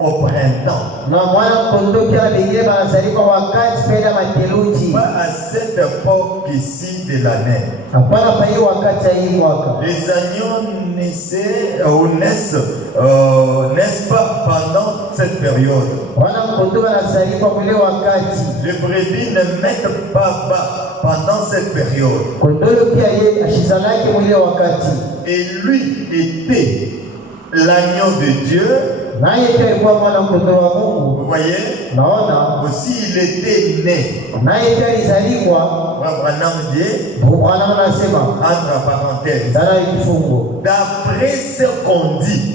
au printemps. Pas à cette époque ici de l'année. Les agneaux naissent pas pendant cette période. Les brebis ne mettent pas bas pendant cette période. Et lui était l'agneau de Dieu. Vous voyez? Aussi il était né. Entre parenthèses. D'après ce qu'on dit.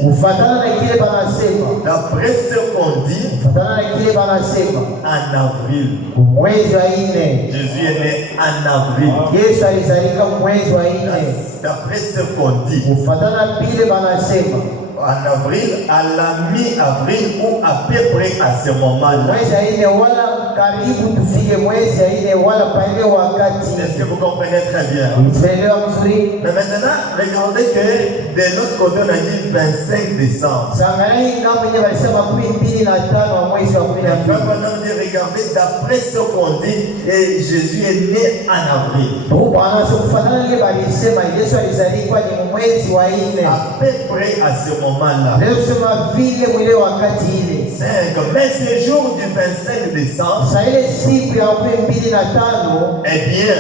D'après ce qu'on dit. En avril. Jésus est né en avril. D'après ce qu'on dit. En avril, à la mi-avril ou à peu près à ce moment-là. Est-ce que vous comprenez très bien? Mais maintenant, regardez que de l'autre côté, on a dit 25 décembre. Regardez, d'après ce qu'on dit, Jésus est né en avril. À peu près à ce moment-là. Mais ce jour du 25 décembre, eh bien,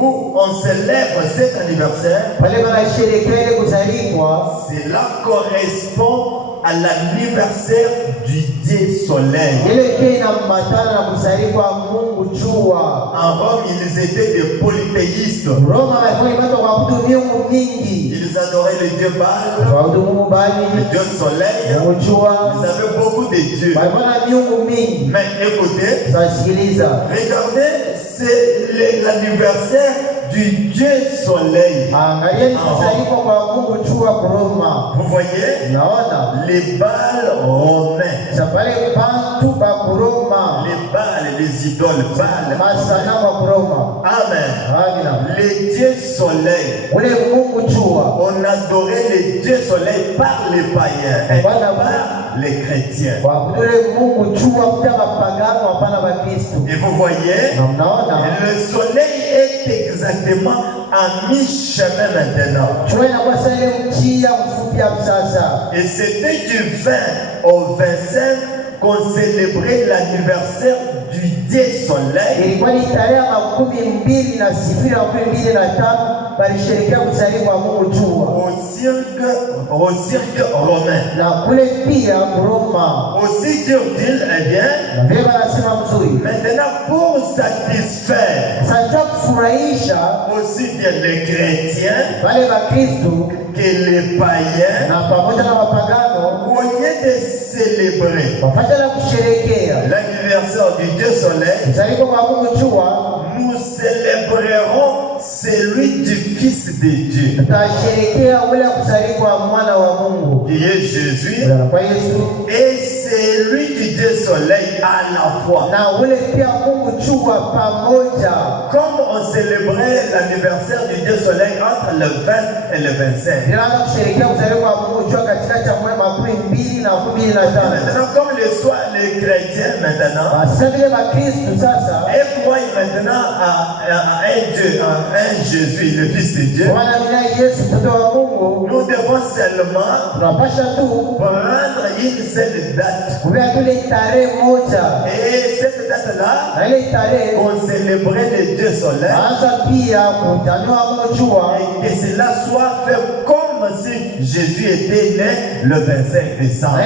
où on célèbre cet anniversaire, cela correspond à l'anniversaire du Dieu soleil. En Rome, ils étaient des polythéistes. Ils adoraient le Dieu Baal, le Dieu soleil. Ils avaient beaucoup de dieux. Mais écoutez, regardez, c'est l'anniversaire du Dieu soleil. Vous voyez les Baals romains, les Baals, les idoles Baals. Amen. Les dieux soleil. On adorait les dieux soleil par les païens et par les chrétiens. Et vous voyez, le soleil est exactement à mi-chemin maintenant. Et c'était du 20 au 25 qu'on célébrait l'anniversaire du Dieu soleil. Au cirque romain. Aussi dur-t-il, eh bien, maintenant pour satisfaire aussi bien les chrétiens que les païens, au lieu de célébrer l'anniversaire du Dieu soleil, nous célébrerons celui du Fils de Dieu, qui est Jésus, et celui du Dieu soleil à la fois. Comme on célébrait l'anniversaire du Dieu soleil entre le 20 et le 25. Maintenant, comme les chrétiens maintenant, et croient maintenant à un Dieu, à un Jésus, le Fils de Dieu, nous devons seulement prendre une seule date. Et cette date-là, on célébrait le Dieu soleil. Et que cela soit fait comme si Jésus était né le 25 décembre.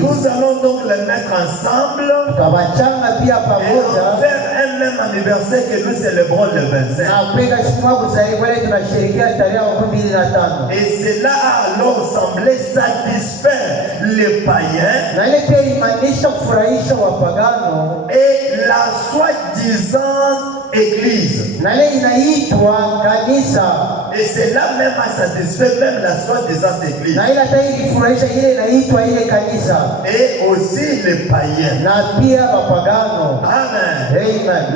Nous allons donc le mettre ensemble et faire un même anniversaire que nous célébrons le 25. Et cela a alors semblé satisfaire les païens et la soi-disant Église. Et cela même a satisfait même la soi-disant église. Et aussi les païens. Amen.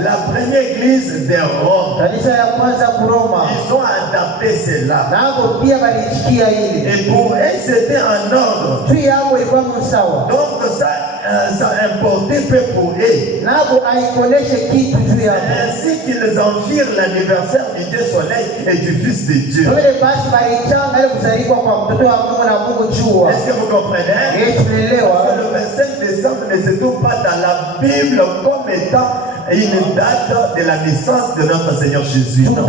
La première église de Rome, ils ont adapté cela. Et pour eux, c'était en ordre. Donc ça importait peu pour eux. Ainsi qu'ils en firent l'anniversaire du Dieu Soleil et du Fils de Dieu. Est-ce que vous comprenez? Parce que le 25 décembre ne se trouve pas dans la Bible comme étant une date de la naissance de notre Seigneur Jésus. Non.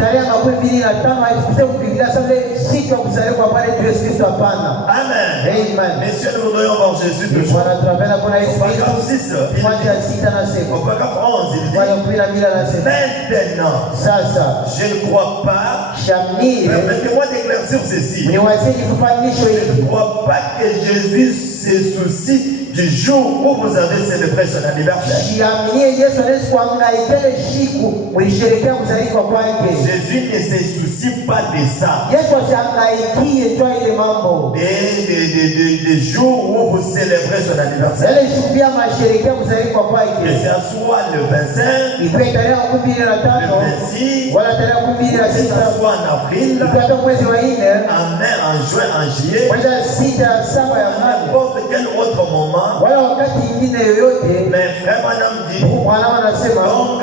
Amen. Messieurs, nous voudrions voir Jésus de joie. Au paragraphe 6, au paragraphe 11, il dit maintenant, je ne crois pas. Permettez-moi d'éclaircir ceci. Je ne crois pas que Jésus se soucie du jour où vous avez célébré son anniversaire. Jésus ne se soucie pas de ça. Des jours où vous célébrez son anniversaire. Que ce soit le 25, le 26, que ce soit en avril, en mai, en juin, en juillet, n'importe quel autre moment. Mais vraiment, on dit donc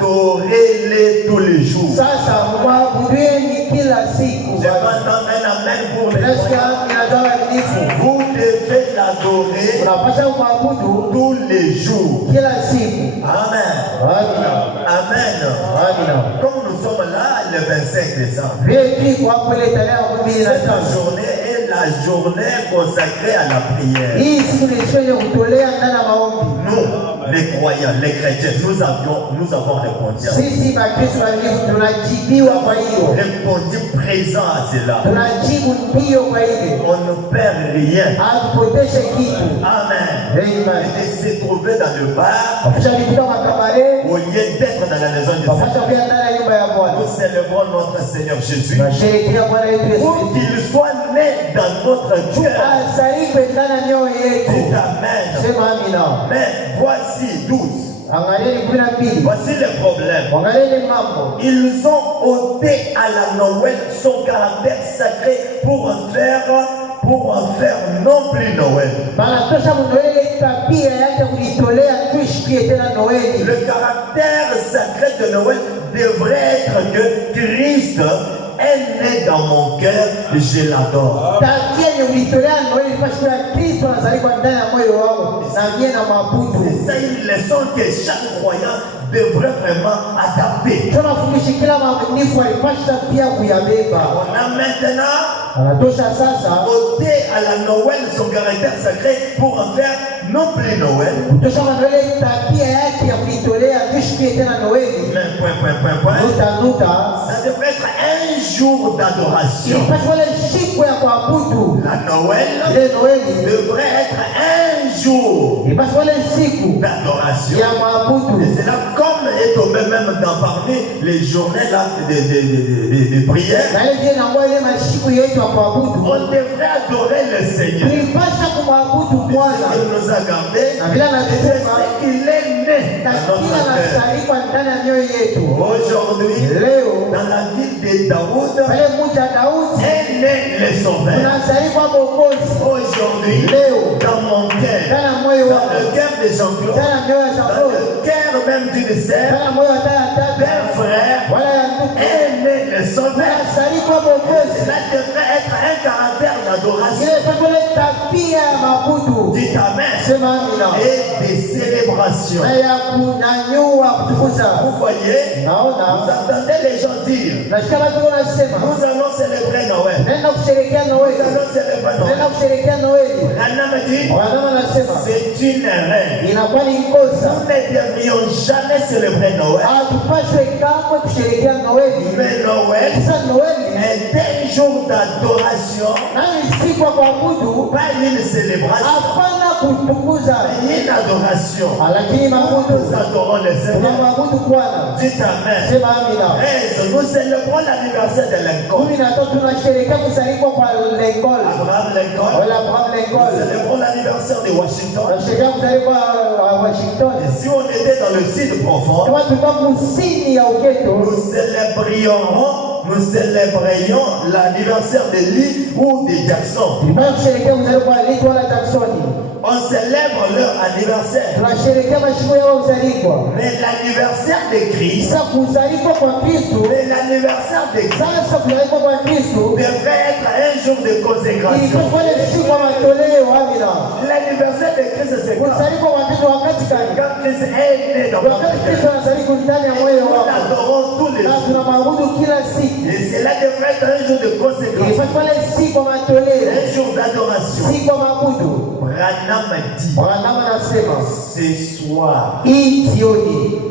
adorez-les tous les jours. Je m'entends un amen pour les croyants. Vous devez l'adorer tous les jours. Amen. Amen. Comme nous sommes là le 25 décembre, cette journée est la journée consacrée à la prière. Nous, les croyants, les chrétiens, nous avons répondu. Répondu présent à cela. On ne perd rien. Amen. Et de se trouver dans le bar, au lieu d'être dans la maison de Dieu, nous célébrons notre Seigneur Jésus. Pour qu'il soit né dans notre cœur. Amen. Mais voici 12. Voici le problème. Ils ont ôté à la Noël son caractère sacré pour en faire non plus Noël. Le caractère sacré de Noël devrait être que Christ est né dans mon cœur, je l'adore. C'est ça une leçon que chaque croyant devrait vraiment adapter. On a maintenant ôté à la Noël son caractère sacré pour en faire non plus Noël. Mais ça devrait être un jour d'adoration. La Noël devrait être un jour d'adoration. Et c'est là comme est tombé même dans parmi les journées là de prière. On devrait adorer le Seigneur. Il nous a gardés. C'est qu'il est né dans notre cœur. Aujourd'hui, dans la ville de Daoud, est né le Sauveur. Aujourd'hui, dans mon cœur, dans le cœur de Jean-Claude, dans le cœur même d'une sœur, d'un frère, est né le Sauveur. Cela devrait être un caractère d'adoration. Dites Amen. Et des célébrations. Vous voyez, vous entendez les gens dire nous allons célébrer Noël. Nous allons célébrer Noël. Anna me dit c'est une erreur. Nous ne devrions jamais célébrer Noël. Mais Noël est un jour d'adoration pas une célébration, mais une adoration. Nous adorons le Seigneur. Dites Amen. Nous célébrons l'anniversaire de Lincoln. Abraham Lincoln. Nous célébrons l'anniversaire de Washington. Et si on était dans le sud profond, nous célébrions l'anniversaire de Lee ou de Jackson. On célèbre leur anniversaire. Mais l'anniversaire de Christ, devrait être un jour de consécration. L'anniversaire de Christ, c'est quoi? Quand Christ est né dans notre cœur, nous l'adorons tous les jours. Et cela devrait être un jour de consécration, un jour d'adoration. Branham dit ce soir,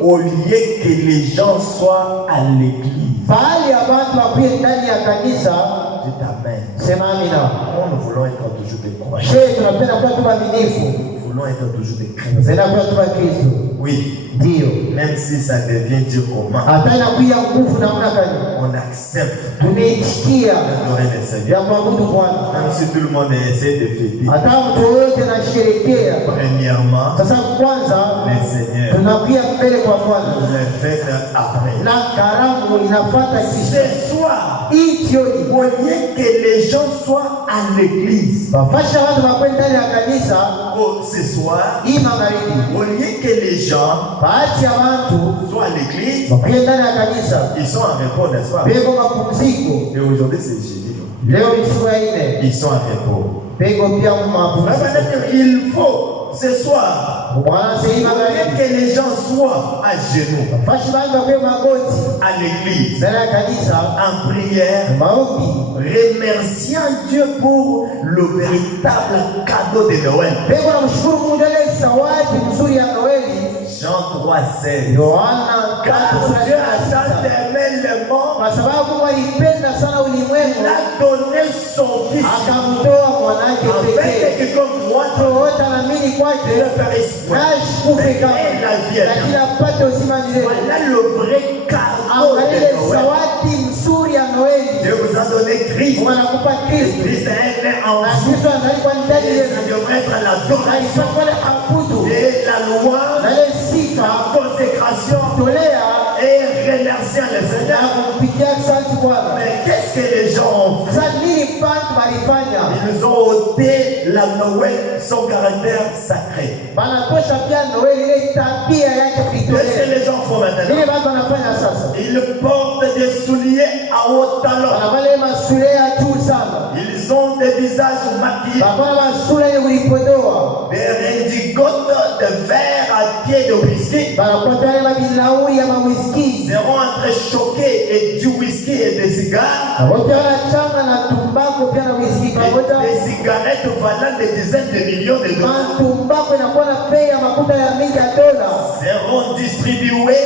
au lieu que les gens soient à l'église, nous voulons être toujours des croyants. Nous voulons être toujours des chrétiens. Oui, même si ça devient dur comment, on accepte d'adorer le Seigneur. Même si tout le monde essaie de fêter. Premièrement, le Seigneur le fait après. Ce soir, au lieu que les gens soient à l'église, ce soir, au lieu que les gens soient à l'église, ils sont en repos, n'est-ce pas? Et aujourd'hui c'est jeudi. Ils sont en repos. Il faut ce soir, au lieu que les gens soient à genoux à l'église en prière, remerciant Dieu pour le véritable cadeau de Noël. Jean 3,16. Car Dieu a tant aimé le monde, il a donné son Fils, afin que quiconque croit ne périsse point, mais ait la vie éternelle. Voilà le vrai cadeau de Noël. Dieu vous a donné Christ. Christ est né en vous. Et ça devrait être l'adoration et la louange, la consécration et remerciant le Seigneur. Mais qu'est-ce que les gens ont fait? Ils ont ôté la Noël, son caractère sacré. Qu'est-ce que les gens font maintenant? Ils portent des souliers à haut talon. Ils ont des visages maquillés, des redingotes de verre à pied de whisky. Seront entrechoqués et du whisky et des cigares. Des cigarettes valant des dizaines de millions de dollars seront distribuées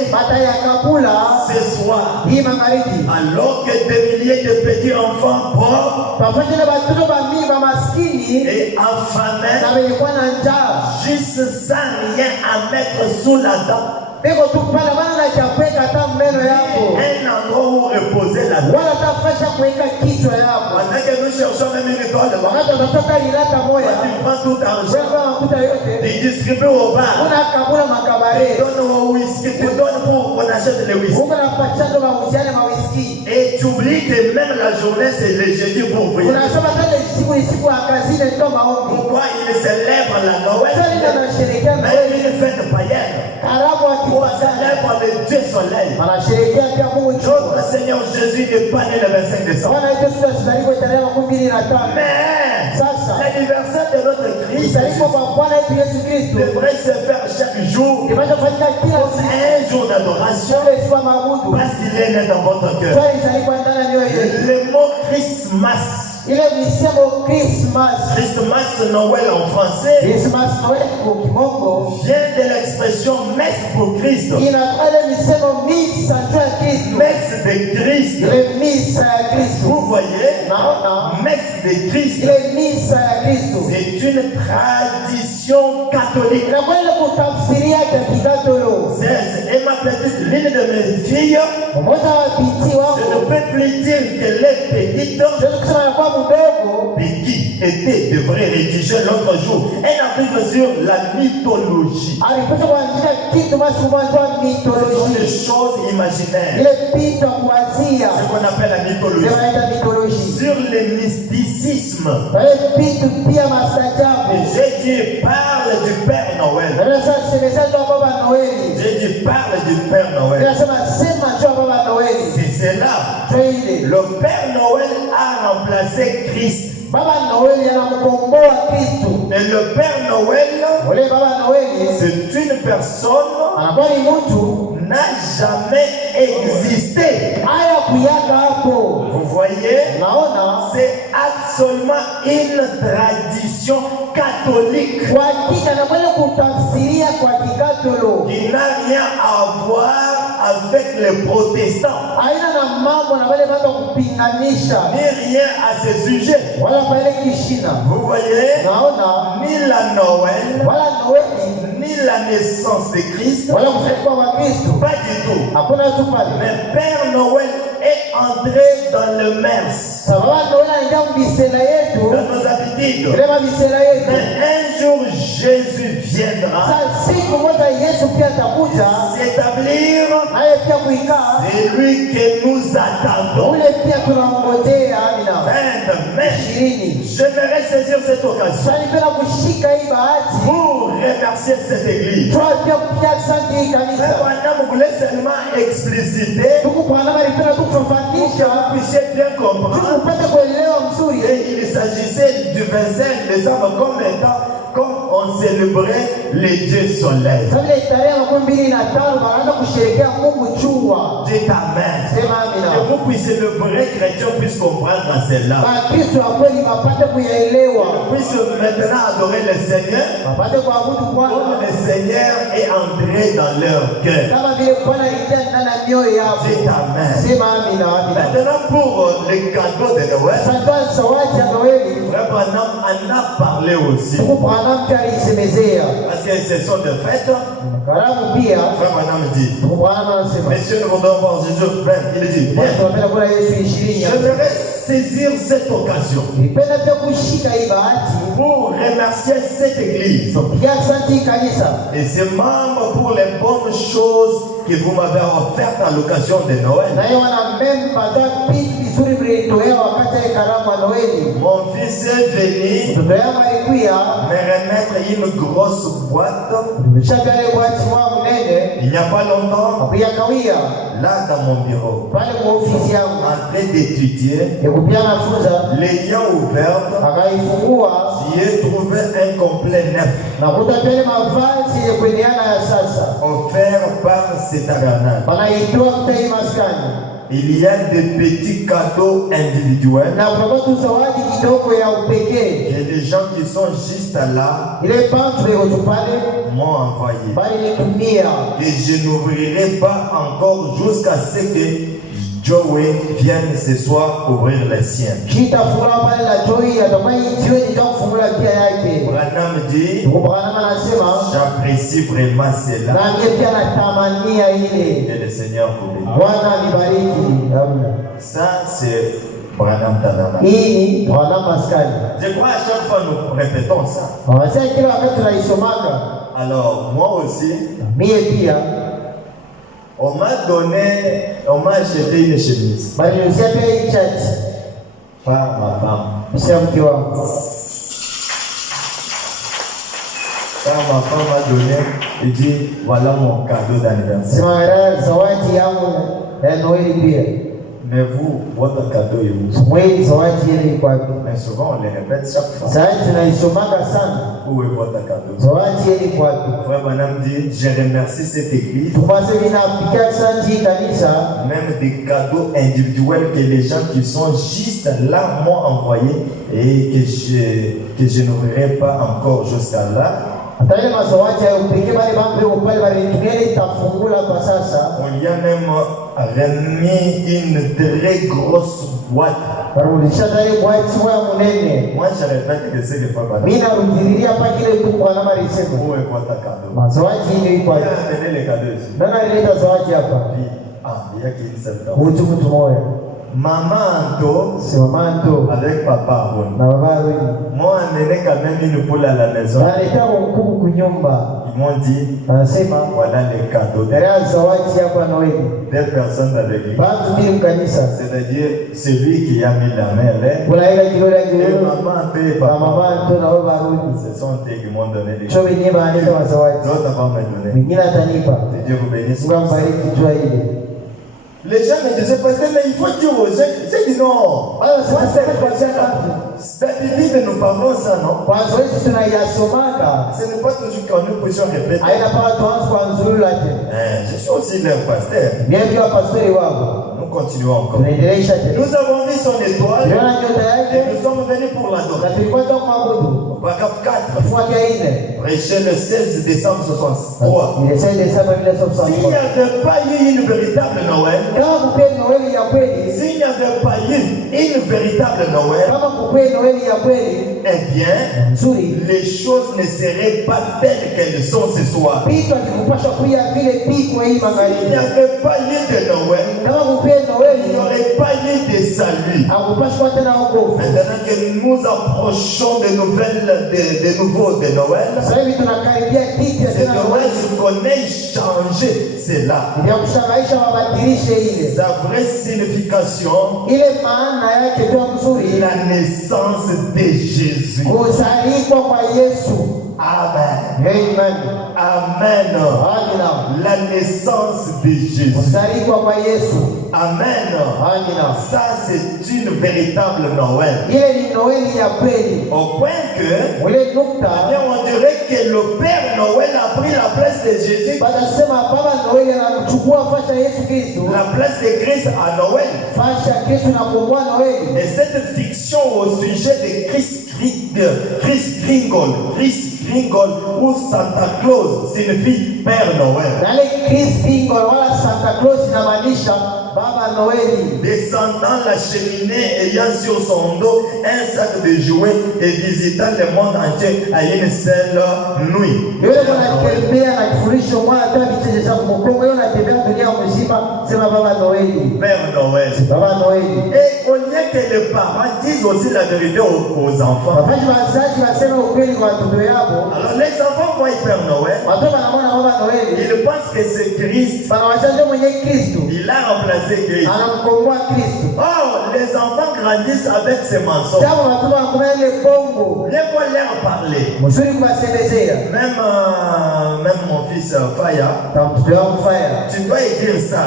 ce soir. Alors que des milliers de petits enfants pauvres et affamés, juste sans rien à mettre sous la dent, un endroit où reposer la tête. Pendant que nous cherchons même une école de mort, tu prends tout l'argent, tu distribues au bar, tu donnes au whisky, tu donnes pour qu'on achète le whisky. Et tu oublies que même la journée c'est le jeudi pour prier. Pourquoi ils célèbrent la Noël? Même une fête païenne. On célèbre le Dieu soleil. Notre Seigneur Jésus n'est pas né le 25 décembre. Mais l'anniversaire de notre Christ devrait se faire chaque jour comme un jour d'adoration, parce qu'il est né dans votre cœur. Le mot Christmas Ile misemo Christmas. Christmas Noël en français. Christmas Noël kwa kimongo. Vient de l'expression messe pour Christ. Inatokana misemo misa ya Kristo. Messe de Christ. Ile misa ya Kristo. Vous voyez? Non. Messe de Christ. Ile misa ya Kristo. C'est une tradition catholique. Na kwenda kutafsiria katika Katolo. Et ma petite, l'une de mes filles, je ne peux plus dire qu'elle est petite, mais qui était de vrais religieux l'autre jour. Elle a pris sur la mythologie. Ce sont des choses imaginaires. Ce qu'on appelle la mythologie. Sur le mysticisme. Et Jésus parle du Père Noël. Jésus parle du Père Noël. C'est cela. Le Père Noël a remplacé Christ. Et le Père Noël, c'est une personne n'a jamais existé. Vous voyez, c'est absolument une tradition catholique qui n'a rien à voir avec les protestants, ni rien à ce sujet. Vous voyez, ni la Noël, ni la naissance de Christ, pas du tout. Mais Père Noël est entré dans le mers, dans nos habitudes. Mais un jour Jésus viendra s'établir. C'est lui que nous attendons. Mais j'aimerais saisir cette occasion pour remercier cette église. Vous voulez seulement expliciter pour que vous puissiez bien comprendre. Et il s'agissait du 25 décembre comme on célébrait les dieux solaires. Dites Amen. Et vous puissiez, le vrai chrétien puisse comprendre cela. Puisse maintenant adorer le Seigneur comme le Seigneur est entré dans leur cœur. Dites Amen. Maintenant pour les cadeaux de Noël, Frère Branham en a parlé aussi. Parce que ce sont des fêtes. Frère Branham dit, Messieurs, nous voulons voir Jésus. Il dit, j'aimerais saisir cette occasion pour remercier cette église et ses membres pour les bonnes choses que vous m'avez offertes à l'occasion de Noël. Mon fils est venu me remettre une grosse boîte. Il n'y a pas longtemps, là dans mon bureau, en train d'étudier, l'ayant ouverte, j'y ai trouvé un complet neuf offert par cet tabernacle. Il y a des petits cadeaux individuels et les gens qui sont juste là m'ont envoyé. Et je n'ouvrirai pas encore jusqu'à ce que Joey vienne ce soir ouvrir les siens. Branham dit, j'apprécie vraiment cela. Et le Seigneur vous bénit. Ça c'est Branham Tanama. Je crois à chaque fois nous répétons ça. Alors moi aussi, on m'a acheté une chemise par ma femme. Quand ma femme m'a donné, il dit voilà mon cadeau d'anniversaire. Mais vous, votre cadeau est où? Mais souvent on les répète chaque fois. Où est votre cadeau? Frère Branham dit, je remercie cette église. Même des cadeaux individuels que les gens qui sont juste là m'ont envoyé et que je n'ouvrirai pas encore jusqu'à là. On y a même remis une très grosse boîte. Moi je répète que c'est le frère Branham. Où est votre cadeau? Qui a amené les cadeaux ici? Ah, il y a qui dit ça. Maman Anto, avec papa Aaron. Moi, amené quand même une poule à la maison. Ils m'ont dit, voilà les cadeaux des personnes de l'église. C'est-à-dire celui qui a mis la main là. Et maman Anto et papa, ce sont eux qui m'ont donné les cadeaux. D'autres vont me donner. Que Dieu vous bénisse. Les gens me disaient, pasteur, mais il faut dire aux gens. J'ai dit non. C'est la Bible que nous parlons ça, non? Ce n'est pas toujours quand nous puissions répéter. Je suis aussi leur pasteur. Nous continuons encore. Nous avons vu son étoile et nous sommes venus pour l'adorer. Paragraphe 4. Prêché le 16 décembre 1963. S'il n'y avait pas eu une véritable Noël, s'il n'y avait pas eu une véritable Noël, eh bien, les choses ne seraient pas telles qu'elles sont ce soir. S'il n'y avait pas eu de Noël, il n'y aurait pas eu de salut. Maintenant que nous approchons de nouveau de Noël, c'est Noël qu'on ait changé cela. Sa vraie signification, la naissance de Jésus. Amen. Amen. Amen. La naissance de Jésus. Amen. Ça, c'est une véritable Noël. Au point que, on dirait que le Père Noël a pris la place de Jésus. La place de Christ à Noël. Et cette fiction au sujet de Christ Kringle ou Santa Claus signifie Père Noël. Descendant la cheminée, ayant sur son dos un sac de jouets et visitant le monde entier à une seule nuit. Père Noël. Et au lieu que les parents disent aussi la vérité aux enfants, alors les enfants voient Père Noël, ils pensent que c'est Christ. Il a remplacé Christ. Oh, les enfants grandissent avec ces mensonges. Viens voir leur parler. Même mon fils Faya, tu dois écrire ça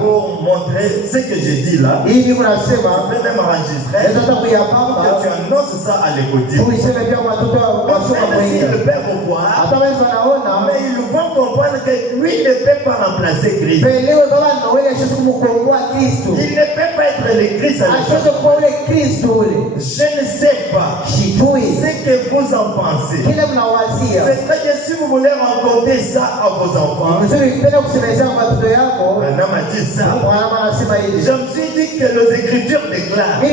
pour montrer ce que j'ai dit là. Tu peux même enregistrer que tu annonces ça à l'écoute. Même si le Père vous voit, mais ils vont comprendre que lui ne peut pas remplacer Christ. Il ne peut pas être le Christ. Je ne sais pas ce que vous en pensez. C'est très bien si vous voulez raconter ça à vos enfants. On a dit ça. Je me suis dit que les Écritures déclarent: tu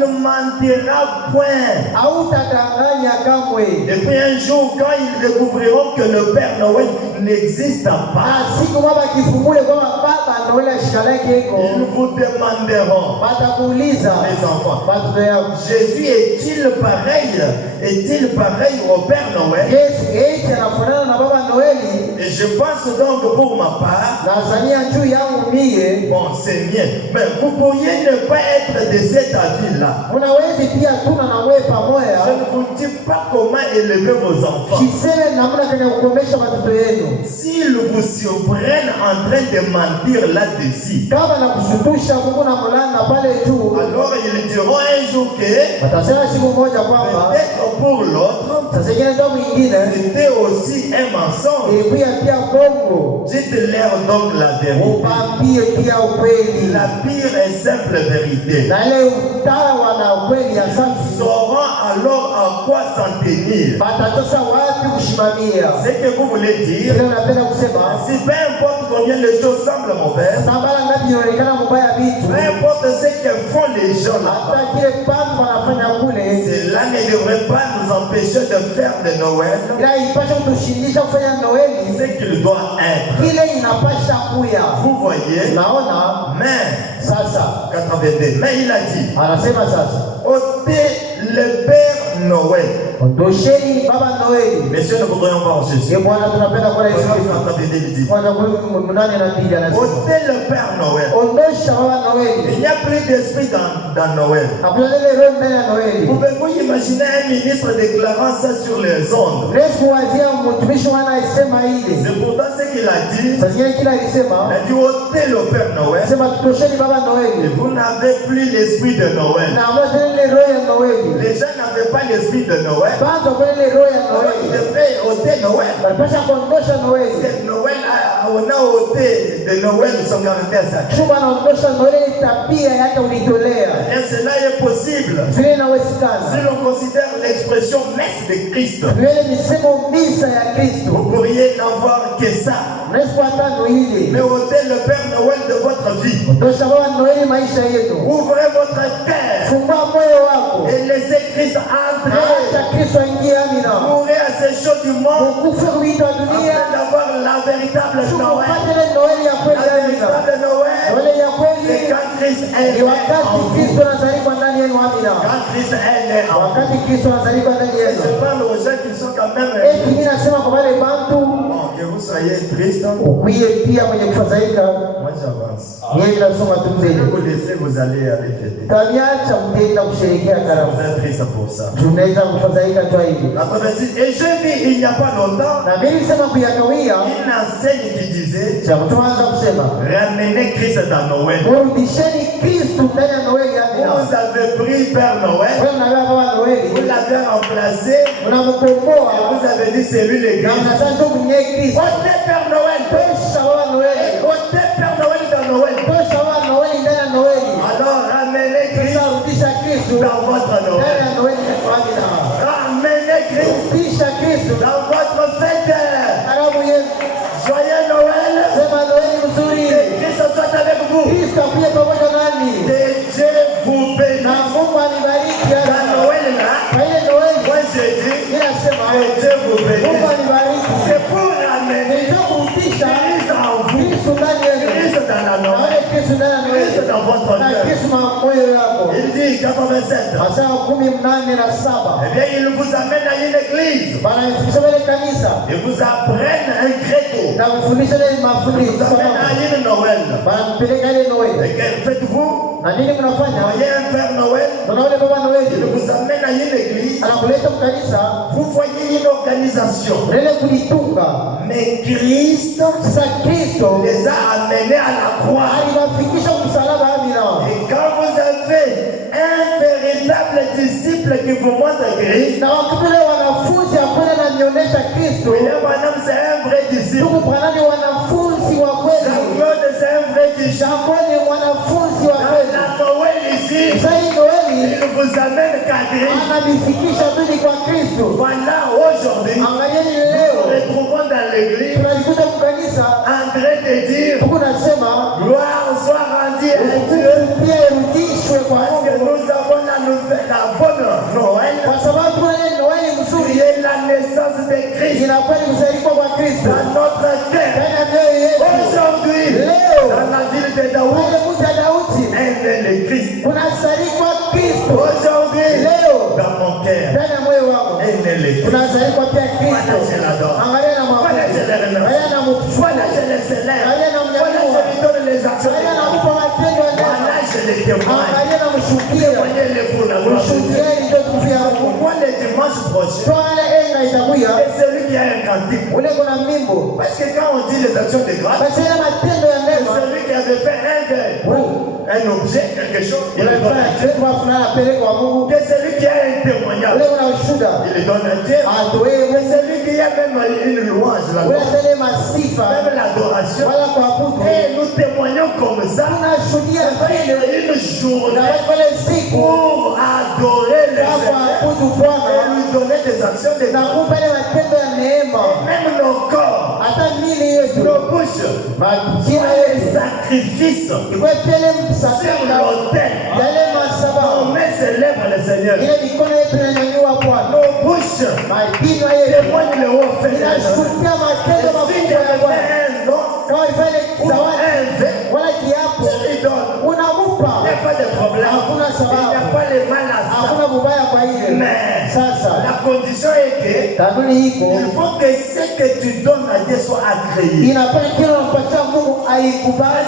ne mentiras point. Et puis un jour, quand ils découvriront que le Père Noël n'existe pas, ils vous demanderont, les enfants, Jésus est-il pareil au Père Noël? Et je pense donc pour ma part, bon, c'est bien, mais vous pourriez ne pas être de cette ta vie là. Je ne vous dis pas comment élever vos enfants. S'ils vous surprennent en train de mentir là-dessus, alors ils diront un jour que peut-être pour l'autre, c'était aussi un mensonge. Dites-leur donc la vérité. La pire et simple vérité. Nous saurons alors à quoi s'en tenir. Ce que vous voulez dire, si peu importe combien les choses semblent mauvaises, peu importe ce que font les gens là, cela ne devrait pas nous empêcher de faire de Noël ce qu'il doit être. Vous voyez, mais 82. Mais il a dit, ôtez le Père Noël. Messieurs, nous voudrions voir Jésus. Ôtez le Père Noël. Il n'y a plus d'esprit dans Noël. Pouvez-vous imaginer un ministre déclarant ça sur les ondes? C'est pourtant ce qu'il a dit. Il a dit ôtez le Père Noël. Et vous n'avez plus l'esprit de Noël. Les gens n'avaient pas l'esprit de Noël. Alors ils devraient ôter Noël. Parce que Noël, on a ôté de Noël son caractère sacré. Et cela est possible si l'on considère l'expression messe de Christ. Vous pourriez n'avoir que ça. Mais ôtez le Père Noël de votre vie. Ouvrez votre cœur et laissez Christ entrer. Mourir à ces choses du monde afin d'avoir la véritable Noël. La véritable Noël, c'est quand Christ est né en vous. Quand Christ est né en vous. Je parle aux gens qui sont quand même que vous soyez tristes. Moi j'avance. Vous laissez, vous allez aller fêter. Vous êtes triste pour ça. Et je vis il n'y a pas longtemps une enseigne qui disait ramenez Christ dans Noël. Vous avez pris Père Noël, vous l'avez remplacé, et vous avez dit c'est lui l'église. Ôtez Père Noël, ôtez Père Noël dans Noël. Alors ramenez Christ dans votre Noël. Ramenez Christ dans votre fête. Joyeux Noël. Que Christ soit avec vous. Que Dieu vous bénisse. Dans Noël là, moi j'ai dit que Dieu vous bénisse. C'est pour ramener Christ en vous. Christ dans la Noël. Christ dans votre cœur. Il dit 87. Eh bien, il vous amène à une église. Il vous apprenne un credo. Il vous amène à une Noël. Et que faites-vous? Voyez un Père Noël. Il vous amène à une église. Vous voyez une organisation. Mais Christ les a amenés à la croix. Et quand vous avez un véritable disciple qui vous montre Christ, William Branham c'est un vrai disciple. Jean-Claude c'est un vrai disciple. La Noël ici, il vous amène qu'à Christ. Voilà, aujourd'hui, nous nous retrouvons dans l'église en train de dire gloire soit rendue à Dieu parce que nous avons la bonne Noël qui est la naissance de Christ dans notre cœur. Aujourd'hui, dans la ville de Daoud, est le Christ. Aujourd'hui, dans mon cœur, est le Christ. Voilà, je l'adore. Voilà, je le remercie. Voilà, je le célèbre. Voilà, je lui donne les actions. Voilà, je les témoigne. Offrez-le pour la gloire de Dieu. Pourquoi le dimanche prochain? Et celui qui a un cantique. Parce que quand on dit les actions de grâce, c'est celui qui avait fait un objet, quelque chose, il le donne à Dieu. Que celui qui a un témoignage, il le donne à Dieu. Que celui qui a même une louange, même l'adoration. Et nous témoignons comme ça. Une journée pour adorer le Seigneur et lui donner des actions de grâce. Même nos corps, nos bouches, les sacrifices sur l'autel. Nos mains s'élèvent le Seigneur. Nos bouches témoignent le haut fait. Et si tu as fait un don ou un vœu, tu lui donnes. Il n'y a pas de problème. Il n'y a pas de mal à ça. Mais la condition est que il faut que ce que tu donnes à Dieu soit agréé. Parce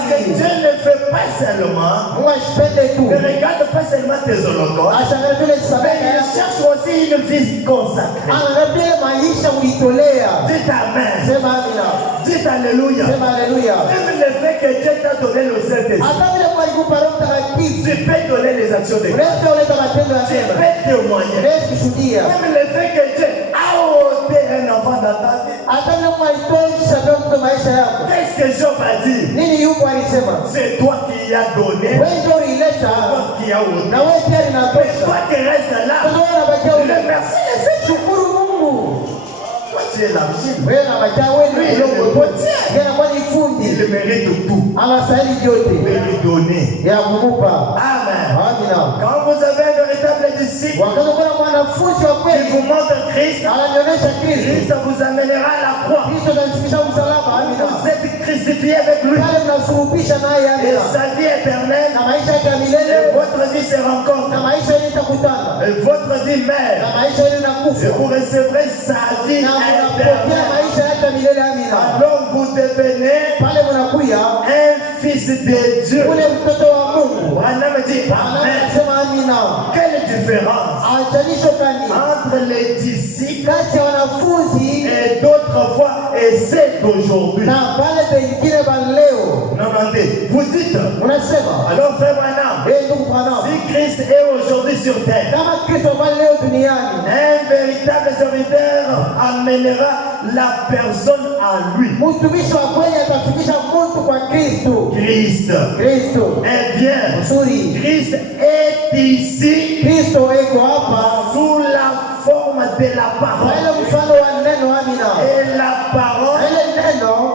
que Dieu ne fait pas seulement, ne regarde pas seulement tes holocausts, mais il cherche aussi une vie consacrée. Dites Amen. Dites Alléluia. Même le fait que Dieu t'a donné le Saint-Esprit, tu peux donner les actions de grâce. Tu peux témoigner. Même le fait que Dieu a ôté un enfant dans ta vie. Qu'est-ce que Job a dit? C'est toi qui as donné. C'est toi qui as ôté. Mais toi qui restes là, le merci et c'est toi tu es l'argile. Lui il est le potier. Il mérite tout. Il mérite donner. Amen. Quand vous avez un véritable disciple qui vous montre Christ, Christ vous amènera à la croix. Vous êtes crucifié avec lui. Et sa vie éternelle et votre vie se rencontre. Et votre vie meurt. Et vous recevrez sa vie éternelle. Alors vous devenez un fils de Dieu. Amen. Dit Amen. Quelle différence entre les disciples et d'autres fois et ceux d'aujourd'hui. Vous dites, alors frère Branham, si Christ est aujourd'hui sur terre, un véritable serviteur amènera la personne à lui. Christ. Eh bien, Christ est ici sous la forme de la parole. Et la parole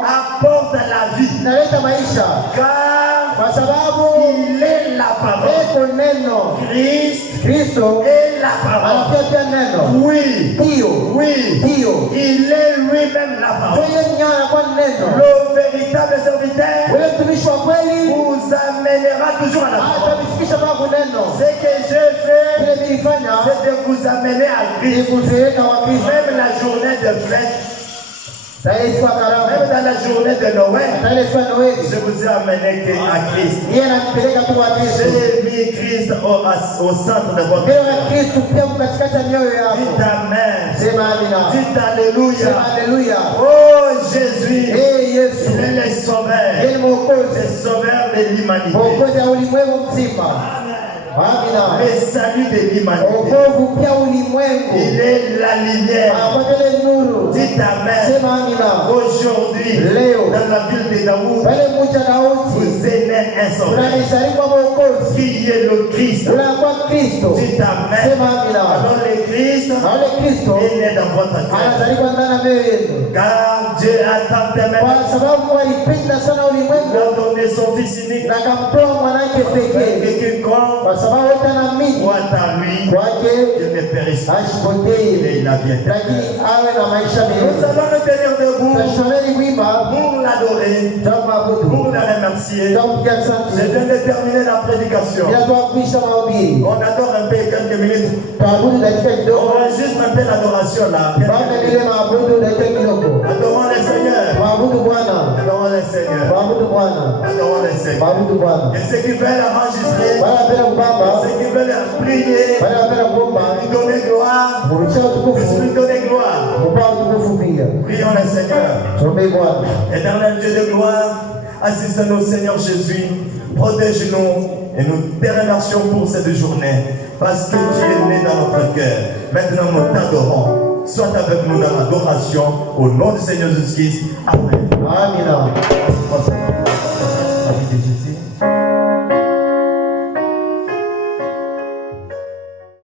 apporte la vie. Car il est la parole. Christ est la parole. Oui. Il est lui-même la parole. Le véritable serviteur vous amènera toujours à la parole. Ce que je fais, c'est de vous amener à Christ. Même la journée de fête, même dans la journée de Noël, je vous ai amené à Christ. J'ai mis Christ au centre de votre vie. Dites Amen. Dites Alléluia. Oh Jésus, il est le sauveur de l'humanité. Le salut de l'humanité. Il est la lumière. Dites Amen. Aujourd'hui, dans la ville de Daoud, vous êtes né un sauveur qui est le Christ. Dites Amen. Alors le Christ est né dans votre cœur. Car Dieu a tant aimé, il a donné son Fils unique. Et quiconque croit en lui, il ne périsse pas. Il a la vie éternelle. Nous allons nous tenir debout pour l'adorer, pour le remercier. Je viens de terminer la prédication. On adore un peu quelques minutes. On va juste un peu l'adoration là. Adorons le Seigneur. Adorons le Seigneur. Adorons le Seigneur. Et ceux qui veulent enregistrer, ceux qui veulent prier, lui donner gloire, lui donner gloire. Prions le Seigneur. Éternel Dieu de gloire, assiste-nous Seigneur Jésus, protège-nous et nous te remercions pour cette journée parce que tu es né dans notre cœur. Maintenant nous t'adorons. Sois avec nous dans l'adoration au nom du Seigneur Jésus-Christ. Amen. Amen.